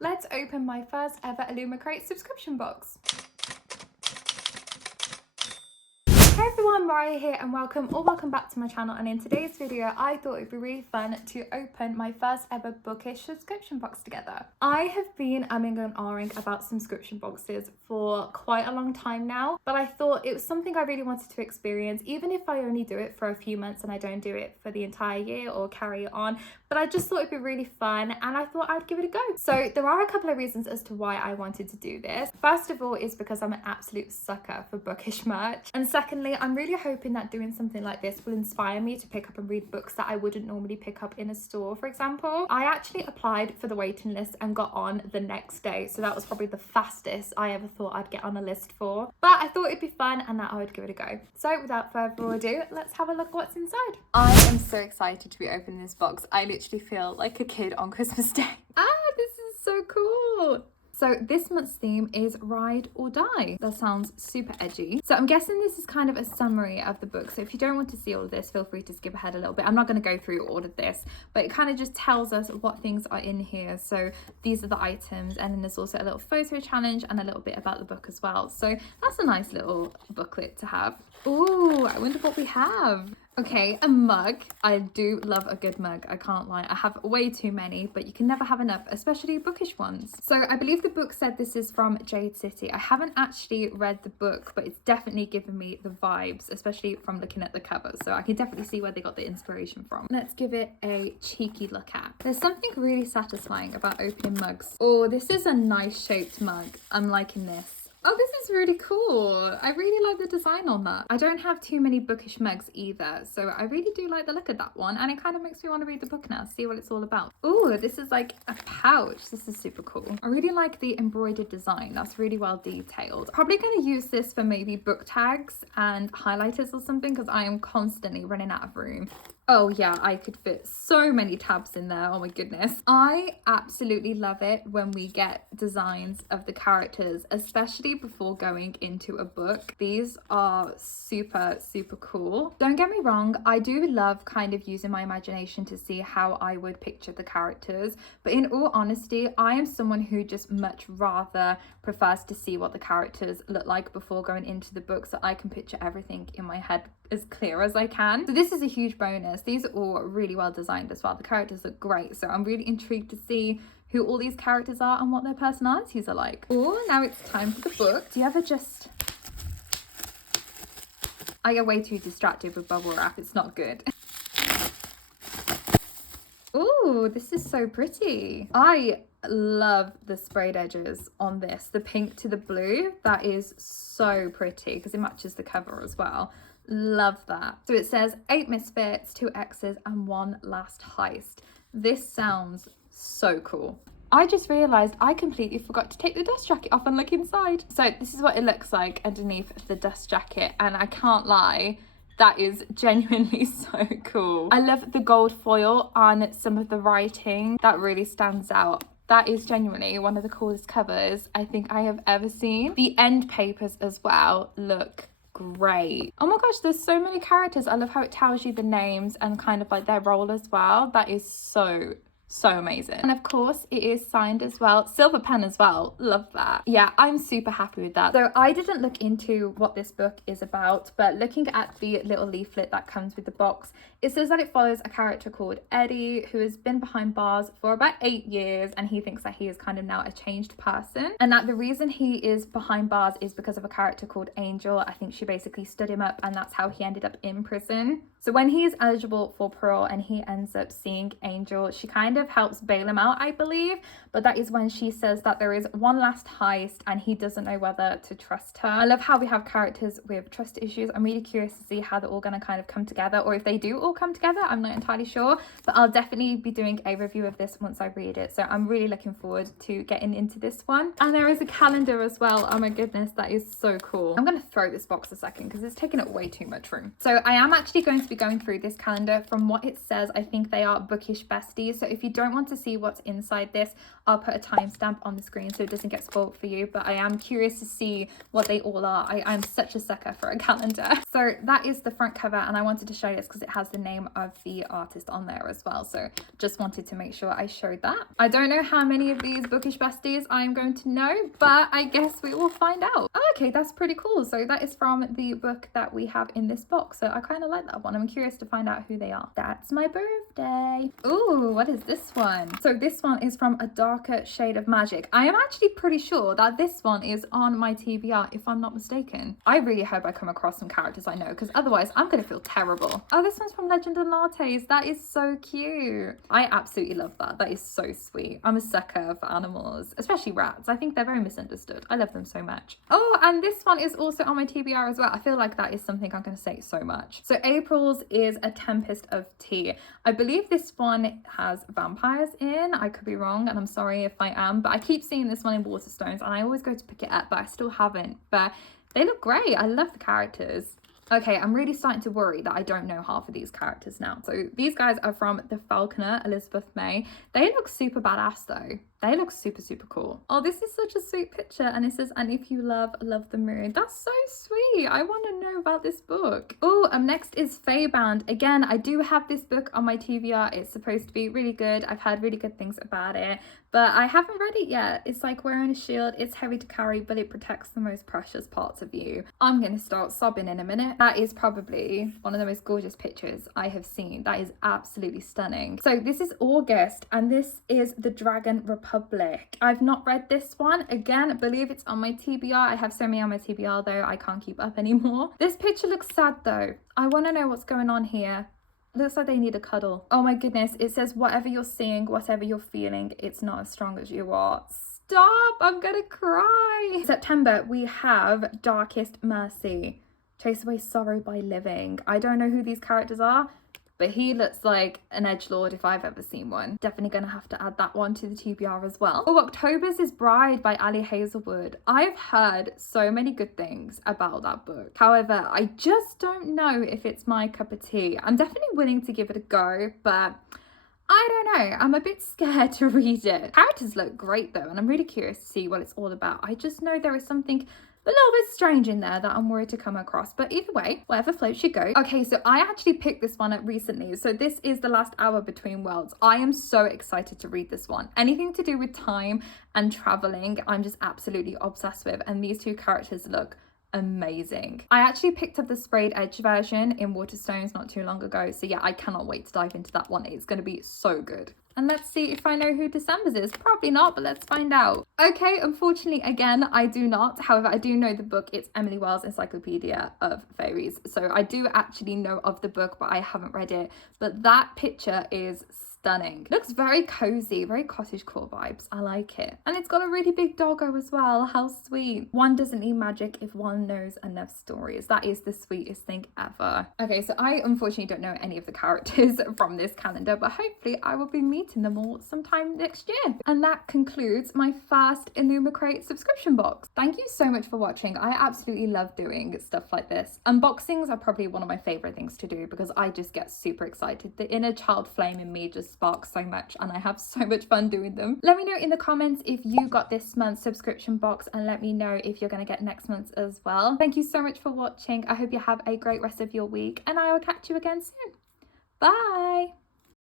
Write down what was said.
Let's open my first ever Illumicrate subscription box. Hey everyone, Mariah here and welcome back to my channel, and in today's video I thought it'd be really fun to open my first ever bookish subscription box together. I have been umming and ahhing about subscription boxes for quite a long time now, but I thought it was something I really wanted to experience, even if I only do it for a few months and I don't do it for the entire year or carry it on. But I just thought it'd be really fun and I thought I'd give it a go. So there are a couple of reasons as to why I wanted to do this. First of all is because I'm an absolute sucker for bookish merch, and secondly I'm really hoping that doing something like this will inspire me to pick up and read books that I wouldn't normally pick up in a store, for example. I actually applied for the waiting list and got on the next day, so that was probably the fastest I ever thought I'd get on a list for. But I thought it'd be fun and that I would give it a go. So without further ado, let's have a look what's inside. I am so excited to be opening this box. I literally feel like a kid on Christmas Day. This is so cool. So this month's theme is Ride or Die. That sounds super edgy. So I'm guessing this is kind of a summary of the book. So if you don't want to see all of this, feel free to skip ahead a little bit. I'm not going to go through all of this, but it kind of just tells us what things are in here. So these are the items, and then there's also a little photo challenge and a little bit about the book as well. So that's a nice little booklet to have. Ooh, I wonder what we have. Okay, a mug. I do love a good mug, I can't lie. I have way too many, but you can never have enough, especially bookish ones. So I believe the book said this is from Jade City. I haven't actually read the book, but it's definitely given me the vibes, especially from looking at the cover. So I can definitely see where they got the inspiration from. Let's give it a cheeky look at. There's something really satisfying about opening mugs. Oh, this is a nice shaped mug. I'm liking this. Oh, this is really cool. I really like the design on that. I don't have too many bookish mugs either, so I really do like the look of that one, and it kind of makes me want to read the book now, see what it's all about. Oh, this is like a pouch. This is super cool. I really like the embroidered design. That's really well detailed. Probably going to use this for maybe book tags and highlighters or something, because I am constantly running out of room. Oh yeah, I could fit so many tabs in there. Oh my goodness. I absolutely love it when we get designs of the characters, especially before going into a book. These are super, super cool. Don't get me wrong, I do love kind of using my imagination to see how I would picture the characters. But in all honesty, I am someone who just much rather prefers to see what the characters look like before going into the book, so I can picture everything in my head as clear as I can. So this is a huge bonus. These are all really well designed as well. The characters look great, so I'm really intrigued to see who all these characters are and what their personalities are like. Oh, now it's time for the book. Do you ever just... I get way too distracted with bubble wrap. It's not good. Oh, this is so pretty. I love the sprayed edges on this. The pink to the blue, that is so pretty because it matches the cover as well. Love that. So it says 8 misfits, 2 exes and 1 last heist. This sounds so cool. I just realized I completely forgot to take the dust jacket off and look inside. So this is what it looks like underneath the dust jacket, and I can't lie, that is genuinely so cool. I love the gold foil on some of the writing. That really stands out. That is genuinely one of the coolest covers I think I have ever seen. The end papers as well look great. Oh my gosh, there's so many characters. I love how it tells you the names and kind of like their role as well. That is so amazing. And of course it is signed as well, silver pen as well. Love that. Yeah, I'm super happy with that. So I didn't look into what this book is about, but looking at the little leaflet that comes with the box, it says that it follows a character called Eddie who has been behind bars for about 8 years, and he thinks that he is kind of now a changed person, and that the reason he is behind bars is because of a character called Angel. I think she basically stood him up and that's how he ended up in prison. So when he is eligible for parole and he ends up seeing Angel, she kind of helps bail him out, I believe, but that is when she says that there is one last heist and he doesn't know whether to trust her. I love how we have characters with trust issues. I'm really curious to see how they're all going to kind of come together, or if they do all come together. I'm not entirely sure, but I'll definitely be doing a review of this once I read it. So I'm really looking forward to getting into this one. And there is a calendar as well. Oh my goodness, that is so cool. I'm going to throw this box a second because it's taking up way too much room. So I am actually going to be going through this calendar. From what it says, I think they are bookish besties. So if you you don't want to see what's inside this, I'll put a timestamp on the screen so it doesn't get spoiled for you, but I am curious to see what they all are. I'm such a sucker for a calendar. So that is the front cover, and I wanted to show this because it has the name of the artist on there as well, so just wanted to make sure I showed that. I don't know how many of these bookish besties I'm going to know, but I guess we will find out. Okay, that's pretty cool. So that is from the book that we have in this box, so I kind of like that one. I'm curious to find out who they are. That's my birthday. Ooh, what is this one? So this one is from A Darker Shade of Magic. I am actually pretty sure that this one is on my TBR, if I'm not mistaken. I really hope I come across some characters I know, because otherwise I'm gonna feel terrible. Oh, this one's from Legend and Lattes. That is so cute. I absolutely love that. That is so sweet. I'm a sucker for animals, especially rats. I think they're very misunderstood. I love them so much. Oh, and this one is also on my TBR as well. I feel like that is something I'm going to say so much. So April's is A Tempest of Tea. I believe this one has vampires in. I could be wrong, and I'm sorry if I am, but I keep seeing this one in Waterstones, and I always go to pick it up, but I still haven't. But they look great. I love the characters. Okay, I'm really starting to worry that I don't know half of these characters now. So these guys are from The Falconer, Elizabeth May. They look super badass though. They look super, super cool. Oh, this is such a sweet picture. And it says, and if you love the moon. That's so sweet. I want to know about this book. Oh, next is Feybound. Again, I do have this book on my TBR. It's supposed to be really good. I've heard really good things about it, but I haven't read it yet. It's like wearing a shield. It's heavy to carry, but it protects the most precious parts of you. I'm going to start sobbing in a minute. That is probably one of the most gorgeous pictures I have seen. That is absolutely stunning. So this is August, and this is The Dragon Republic. I've not read this one. Again, I believe it's on my TBR. I have so many on my TBR though, I can't keep up anymore. This picture looks sad though. I want to know what's going on here. Looks like they need a cuddle. Oh my goodness. It says, whatever you're seeing, whatever you're feeling, it's not as strong as you are. Stop! I'm gonna cry. September, we have Darkest Mercy. Chase Away Sorrow by Living. I don't know who these characters are, but he looks like an edgelord if I've ever seen one. Definitely gonna have to add that one to the TBR as well. Oh, October's is Bride by Ali Hazelwood. I've heard so many good things about that book. However, I just don't know if it's my cup of tea. I'm definitely willing to give it a go, but I don't know. I'm a bit scared to read it. Characters look great though, and I'm really curious to see what it's all about. I just know there is something a little bit strange in there that I'm worried to come across, but either way, whatever floats your boat. Okay, so I actually picked this one up recently. So this is The Last Hour Between Worlds. I am so excited to read this one. Anything to do with time and traveling, I'm just absolutely obsessed with, and these two characters look amazing. I actually picked up the sprayed edge version in Waterstones not too long ago, so yeah, I cannot wait to dive into that one. It's going to be so good. And let's see if I know who December's is. Probably not, but let's find out. Okay, unfortunately, again, I do not. However, I do know the book. It's Emily Wells' Encyclopedia of Fairies. So I do actually know of the book, but I haven't read it. But that picture is stunning. Looks very cozy, very cottagecore vibes. I like it. And it's got a really big doggo as well. How sweet. One doesn't need magic if one knows enough stories. That is the sweetest thing ever. Okay, so I unfortunately don't know any of the characters from this calendar, but hopefully I will be meeting them all sometime next year. And that concludes my first Illumicrate subscription box. Thank you so much for watching. I absolutely love doing stuff like this. Unboxings are probably one of my favorite things to do because I just get super excited. The inner child flame in me just sparks so much, and I have so much fun doing them. Let me know in the comments if you got this month's subscription box, and let me know if you're going to get next month's as well. Thank you so much for watching. I hope you have a great rest of your week, and I will catch you again soon. Bye.